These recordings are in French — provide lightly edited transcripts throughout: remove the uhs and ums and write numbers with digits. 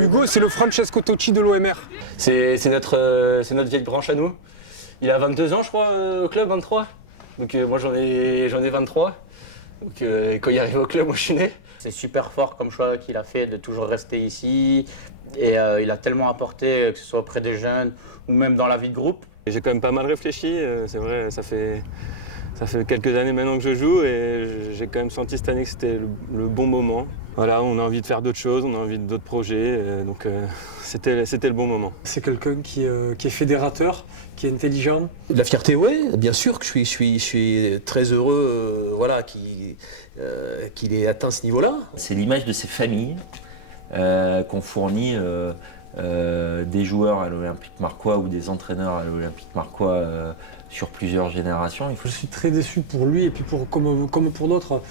Hugo, c'est le Francesco Totti de l'OMR. C'est notre vieille branche à nous. Il a 22 ans, je crois, au club, 23. Donc moi, j'en ai 23. Donc quand il arrive au club, moi, je suis né. C'est super fort comme choix qu'il a fait de toujours rester ici. Et il a tellement apporté, que ce soit auprès des jeunes ou même dans la vie de groupe. J'ai quand même pas mal réfléchi, c'est vrai, ça fait quelques années maintenant que je joue et j'ai quand même senti cette année que c'était le bon moment. Voilà, on a envie de faire d'autres choses, on a envie d'autres projets, donc c'était le bon moment. C'est quelqu'un qui est fédérateur, qui est intelligent. La fierté, oui, bien sûr que je suis très heureux voilà, qu'il ait atteint ce niveau-là. C'est l'image de ces familles qu'on fournit des joueurs à l'Olympique Marcois ou des entraîneurs à l'Olympique Marcois sur plusieurs générations. Je suis très déçu pour lui et puis comme pour d'autres.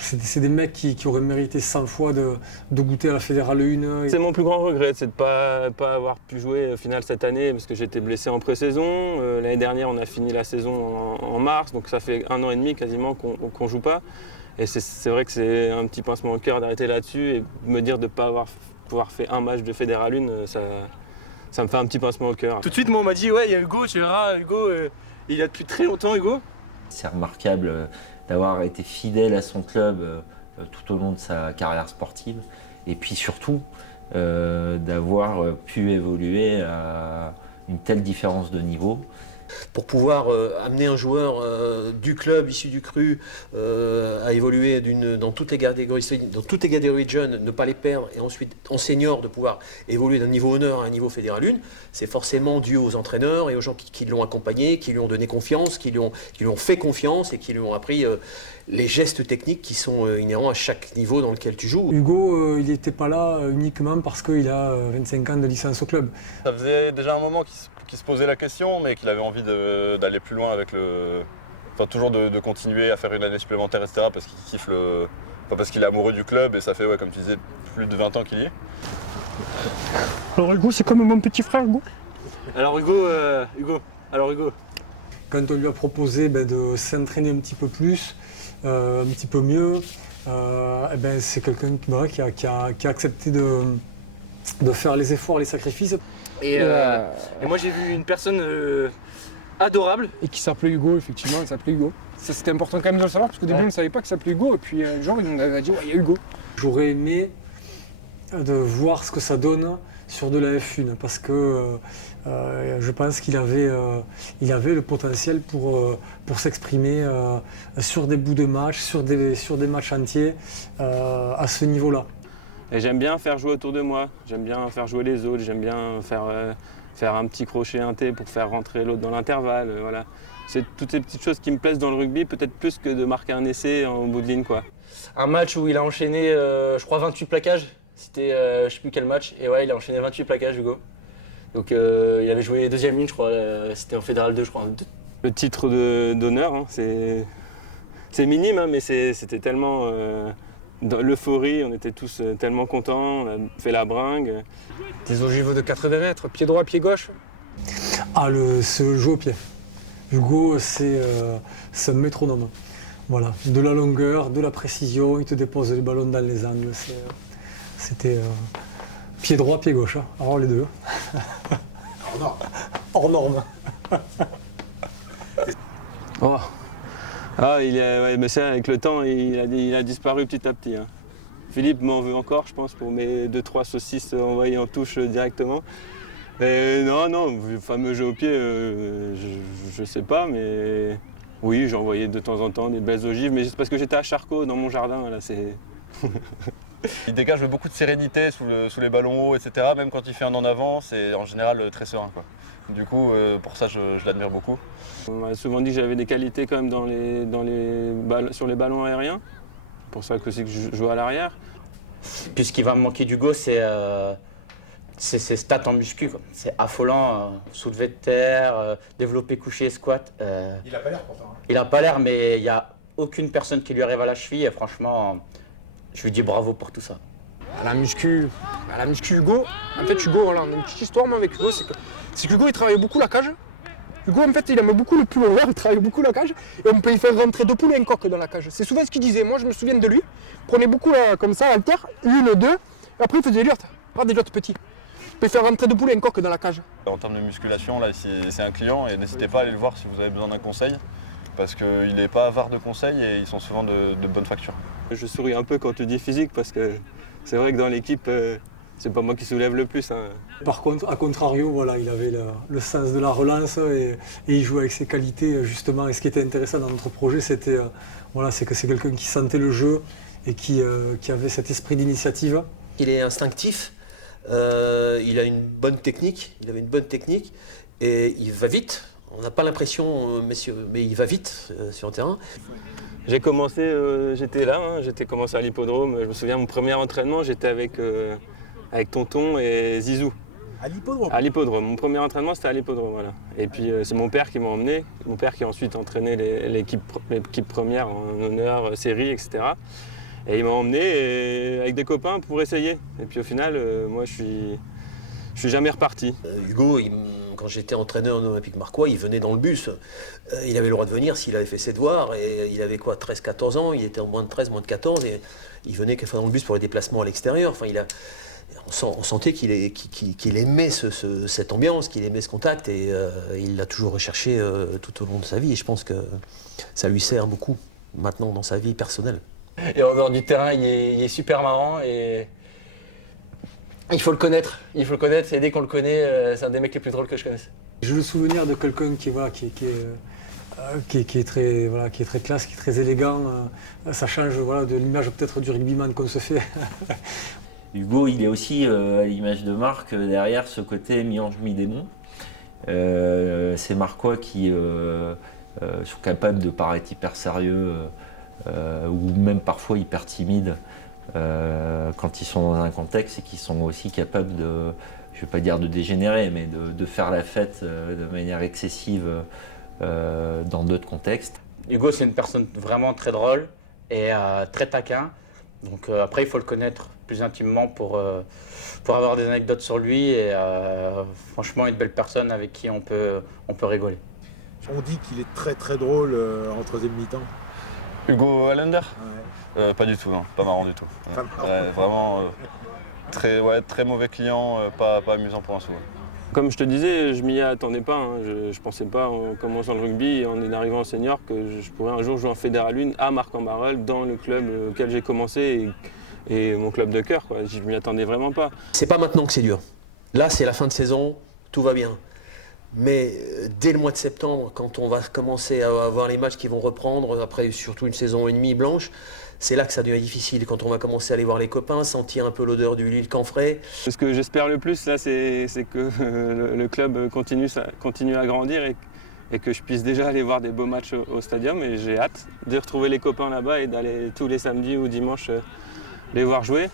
C'est des mecs qui auraient mérité 100 fois de goûter à la Fédérale 1. C'est mon plus grand regret, c'est de ne pas avoir pu jouer au final cette année parce que j'étais blessé en pré-saison. L'année dernière, on a fini la saison en mars, donc ça fait 1 an et demi quasiment qu'on ne joue pas. Et c'est vrai que c'est un petit pincement au cœur d'arrêter là-dessus et me dire de ne pas pouvoir faire un match de Fédérale 1, ça me fait un petit pincement au cœur. Tout de suite, moi, on m'a dit, ouais, il y a Hugo, tu verras, Hugo, il a depuis très longtemps, Hugo. C'est remarquable d'avoir été fidèle à son club tout au long de sa carrière sportive et puis surtout d'avoir pu évoluer à une telle différence de niveau. Pour pouvoir amener un joueur du club issu du cru à évoluer dans toutes les catégories de jeunes, ne pas les perdre et ensuite en senior de pouvoir évoluer d'un niveau honneur à un niveau fédéral 1, c'est forcément dû aux entraîneurs et aux gens qui l'ont accompagné, qui lui ont donné confiance, qui lui ont fait confiance et qui lui ont appris les gestes techniques qui sont inhérents à chaque niveau dans lequel tu joues. Hugo, il n'était pas là uniquement parce qu'il a 25 ans de licence au club. Ça faisait déjà un moment qu'il se posait la question, mais qu'il avait envie d'aller plus loin avec toujours de continuer à faire une année supplémentaire, etc. Parce qu'il kiffe parce qu'il est amoureux du club et ça fait, ouais, comme tu disais, plus de 20 ans qu'il y est. Alors Hugo, c'est comme mon petit frère, Hugo. Alors Hugo. Quand on lui a proposé de s'entraîner un petit peu plus, un petit peu mieux, c'est quelqu'un qui a accepté de faire les efforts, les sacrifices. Et moi j'ai vu une personne adorable. Et qui s'appelait Hugo, effectivement, il s'appelait Hugo. Ça, c'était important quand même de le savoir, parce qu'au début on ne savait pas qu'il s'appelait Hugo, et puis un jour il nous avait dit, ouais, il y a Hugo. J'aurais aimé de voir ce que ça donne sur de la F1, parce que je pense qu'il avait le potentiel pour s'exprimer sur des bouts de match, sur des matchs entiers, à ce niveau-là. Et j'aime bien faire jouer autour de moi, j'aime bien faire jouer les autres, j'aime bien faire un petit crochet inté pour faire rentrer l'autre dans l'intervalle. Voilà. C'est toutes ces petites choses qui me plaisent dans le rugby, peut-être plus que de marquer un essai en bout de ligne, quoi. Un match où il a enchaîné, je crois, 28 plaquages. C'était je ne sais plus quel match. Et ouais, il a enchaîné 28 plaquages, Hugo. Donc il avait joué deuxième ligne, je crois. C'était en Fédéral 2, je crois. Le titre d'honneur, hein, c'est minime, hein, mais c'était tellement... Dans l'euphorie, on était tous tellement contents, on a fait la bringue. Des ogives de 80 mètres, pied droit, pied gauche. Ah, ce jeu au pied. Hugo, c'est un métronome. Voilà, de la longueur, de la précision, il te dépose les ballons dans les angles. C'était pied droit, pied gauche, hein. Alors les deux. Hors norme. Hors norme. Oh. Ah, mais ça, avec le temps, il a disparu petit à petit. Hein. Philippe m'en veut encore, je pense, pour mes 2-3 saucisses envoyées en touche directement. Et non, le fameux jeu au pied, je sais pas, mais oui, j'ai envoyé de temps en temps des belles ogives, mais c'est parce que j'étais à Charcot, dans mon jardin, là, c'est... Il dégage beaucoup de sérénité sous les ballons hauts, etc. Même quand il fait un en avant, c'est en général très serein, quoi. Du coup, pour ça, je l'admire beaucoup. On m'a souvent dit que j'avais des qualités quand même sur les ballons aériens. C'est pour ça que aussi que je joue à l'arrière. Puis ce qui va me manquer d'Hugo, c'est ses stats en muscu, quoi. C'est affolant, soulevé de terre, développé couché, squat. Il n'a pas l'air pourtant. Il n'a pas l'air, mais il n'y a aucune personne qui lui arrive à la cheville. Et franchement, je lui dis bravo pour tout ça. À la muscu Hugo, en fait Hugo, voilà, on a une petite histoire moi, avec Hugo, c'est qu'Hugo il travaille beaucoup la cage. Hugo en fait il aime beaucoup le poule vert, il travaille beaucoup la cage et on peut y faire rentrer 2 poules et un coq dans la cage. C'est souvent ce qu'il disait, moi je me souviens de lui, il prenait beaucoup comme ça, haltère, 1, 2, Après, il faisait des yachts. Regarde des yachts petits. Tu peux faire rentrer de poulet un coq dans la cage. En termes de musculation, là, c'est un client et n'hésitez pas à aller le voir si vous avez besoin d'un conseil. Parce qu'il n'est pas avare de conseils et ils sont souvent de bonne facture. Je souris un peu quand tu dis physique parce que c'est vrai que dans l'équipe, c'est pas moi qui soulève le plus. Hein. Par contre, à contrario, voilà, il avait le sens de la relance et il jouait avec ses qualités justement. Et ce qui était intéressant dans notre projet, c'était c'est que c'est quelqu'un qui sentait le jeu et qui avait cet esprit d'initiative. Il est instinctif, il a une bonne technique, et il va vite. On n'a pas l'impression, messieurs, mais il va vite sur le terrain. J'ai commencé, j'étais là, j'étais commencé à l'hippodrome. Je me souviens, mon premier entraînement, j'étais avec Tonton et Zizou. À l'hippodrome? À l'hippodrome. Mon premier entraînement, c'était à l'hippodrome, voilà. Et puis c'est mon père qui m'a emmené. Mon père qui a ensuite entraîné l'équipe première en honneur, série, etc. Et il m'a emmené avec des copains pour essayer. Et puis au final, moi, je suis jamais reparti. Hugo, quand j'étais entraîneur en Olympique Marcois, il venait dans le bus. Il avait le droit de venir s'il avait fait ses devoirs. Et il avait quoi, 13-14 ans, il était en moins de 13, moins de 14. Et il venait quelquefois dans le bus pour les déplacements à l'extérieur. Enfin, on sentait qu'il aimait cette ambiance, qu'il aimait ce contact. Et il l'a toujours recherché tout au long de sa vie. Et je pense que ça lui sert beaucoup maintenant dans sa vie personnelle. Et en dehors du terrain, il est super marrant et il faut le connaître. Et dès qu'on le connaît, c'est un des mecs les plus drôles que je connaisse. J'ai le souvenir de quelqu'un qui est très classe, qui est très élégant. Ça change de l'image peut-être du rugbyman qu'on se fait. Hugo, il est aussi à l'image de Marc derrière ce côté mi-ange mi-démon. Ces Marquois qui sont capables de paraître hyper sérieux ou même parfois hyper timides quand ils sont dans un contexte et qui sont aussi capables de, je ne vais pas dire de dégénérer, mais de faire la fête de manière excessive dans d'autres contextes. Hugo, c'est une personne vraiment très drôle et très taquin. Donc après, il faut le connaître plus intimement pour avoir des anecdotes sur lui et franchement, une belle personne avec qui on peut rigoler. On dit qu'il est très très drôle en troisième mi-temps. Hugo Hallander? Ouais. Pas du tout, non, pas marrant du tout. Pas marrant. Ouais, vraiment très mauvais client, pas amusant pour un sou. Comme je te disais, je m'y attendais pas. Hein. Je pensais pas en commençant le rugby et en arrivant en senior que je pourrais un jour jouer en Fédéral 1 à Marc-en-Barœul dans le club auquel j'ai commencé et mon club de cœur. Quoi. Je m'y attendais vraiment pas. C'est pas maintenant que c'est dur. Là, c'est la fin de saison, tout va bien. Mais dès le mois de septembre, quand on va commencer à avoir les matchs qui vont reprendre, après surtout une saison et demie blanche, c'est là que ça devient difficile. Quand on va commencer à aller voir les copains, sentir un peu l'odeur du Lille Camphrey. Ce que j'espère le plus, là, c'est que le club continue à grandir et que je puisse déjà aller voir des beaux matchs au stadium. Et j'ai hâte de retrouver les copains là-bas et d'aller tous les samedis ou dimanches les voir jouer.